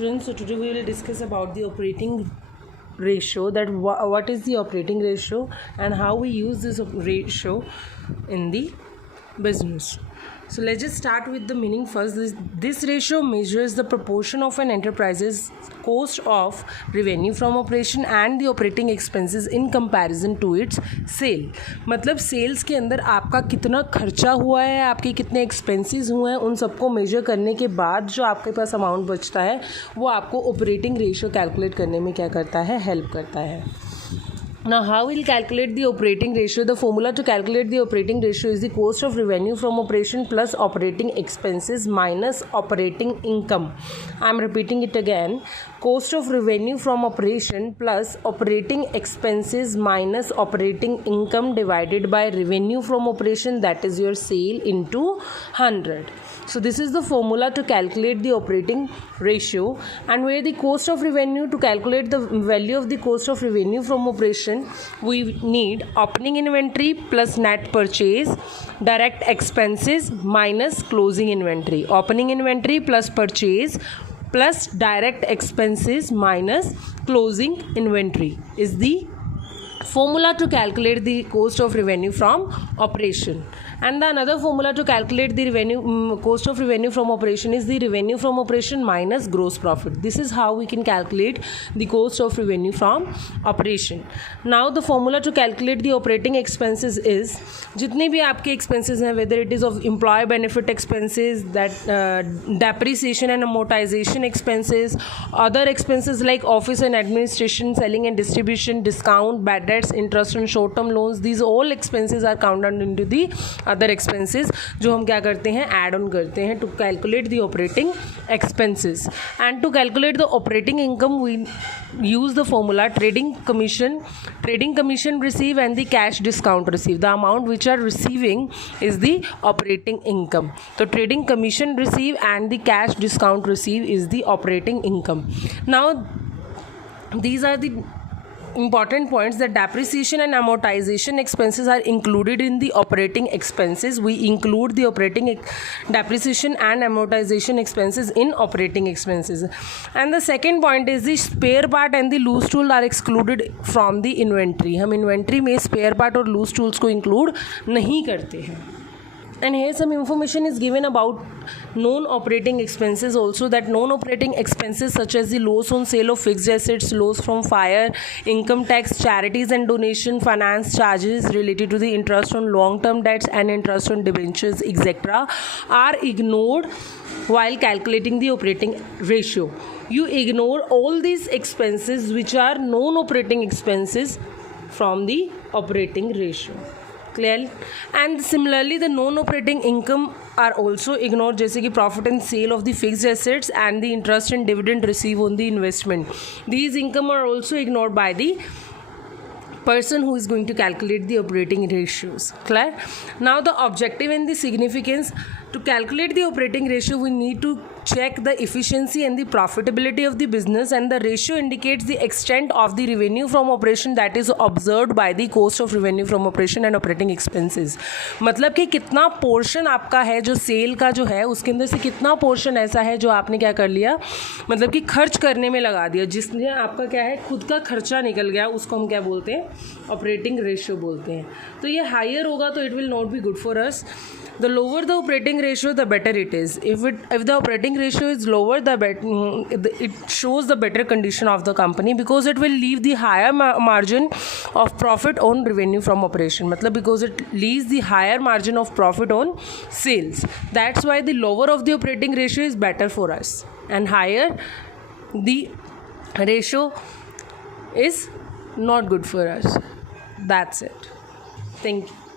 students, so today we will discuss about the operating ratio, that what is the operating ratio and how we use this ratio in the business. So let's just start with the meaning first. This ratio measures the proportion of an enterprise's cost of revenue from operation and the operating expenses in comparison to its sale. मतलब sales के अंदर आपका कितना खर्चा हुआ है, आपके कितने एक्सपेंसेस हुए हैं, उन सबको मेजर करने के बाद जो आपके पास अमाउंट बचता है वो आपको ऑपरेटिंग रेशियो कैलकुलेट करने में क्या करता है, हेल्प करता है. Now, how we'll calculate the operating ratio? The formula to calculate the operating ratio is the cost of revenue from operation plus operating expenses minus operating income. I'm repeating it again. Cost of revenue from operation plus operating expenses minus operating income divided by revenue from operation, that is your sale, into 100. So this is the formula to calculate the operating ratio, and where the cost of revenue, to calculate the value of the cost of revenue from operation, we need opening inventory plus net purchase, direct expenses minus closing inventory. Opening inventory plus purchase plus direct expenses minus closing inventory is the formula to calculate the cost of revenue from operation. And the another formula to calculate the cost of revenue from operation is the revenue from operation minus gross profit. This is how we can calculate the cost of revenue from operation. Now the formula to calculate the operating expenses is जितने भी आपके expenses हैं, whether it is of employee benefit expenses, that depreciation and amortization expenses, other expenses like office and administration, selling and distribution, discount, bad debts, interest on short term loans, these all expenses are counted into the other expenses जो हम क्या करते हैं, add on करते हैं to calculate the operating expenses. And to calculate the operating income, we use the formula trading commission receive and the cash discount receive. The amount which are receiving is the operating income. So trading commission receive and the cash discount receive is the operating income. Now these are the important points, that depreciation and amortization expenses are included in the operating expenses. We include the depreciation and amortization expenses in operating expenses. And the second point is the spare part and the loose tool are excluded from the inventory. हम inventory में spare part और loose tools को include नहीं करते हैं. And here some information is given about non-operating expenses also, that non-operating expenses such as the loss on sale of fixed assets, loss from fire, income tax, charities and donation, finance charges related to the interest on long-term debts and interest on debentures, etc. are ignored while calculating the operating ratio. You ignore all these expenses which are non-operating expenses from the operating ratio. Clear? And similarly the non-operating income are also ignored, जैसे कि profit and sale of the fixed assets and the interest and dividend received on the investment. These income are also ignored by the person who is going to calculate the operating ratios. Clear? Now the objective and the significance. To calculate the operating ratio, we need to check the efficiency and the profitability of the business, and the ratio indicates the extent of the revenue from operation that is observed by the cost of revenue from operation and operating expenses. मतलब कि कितना portion आपका है जो cell का जो है उसके अंदर से कितना पोर्शन ऐसा है जो आपने क्या कर लिया, मतलब कि खर्च करने में लगा दिया, जिसने आपका क्या है खुद का खर्चा निकल गया, उसको हम क्या बोलते हैं, ऑपरेटिंग रेशियो बोलते हैं. तो ये हायर होगा तो it will not be good for us. The lower the operating ratio, the better it is. If the operating ratio is lower, it shows the better condition of the company, because it will leave the higher margin of profit on revenue from operation. मतलब because it leaves the higher margin of profit on sales. That's why the lower of the operating ratio is better for us, and higher the ratio is not good for us. That's it. Thank you.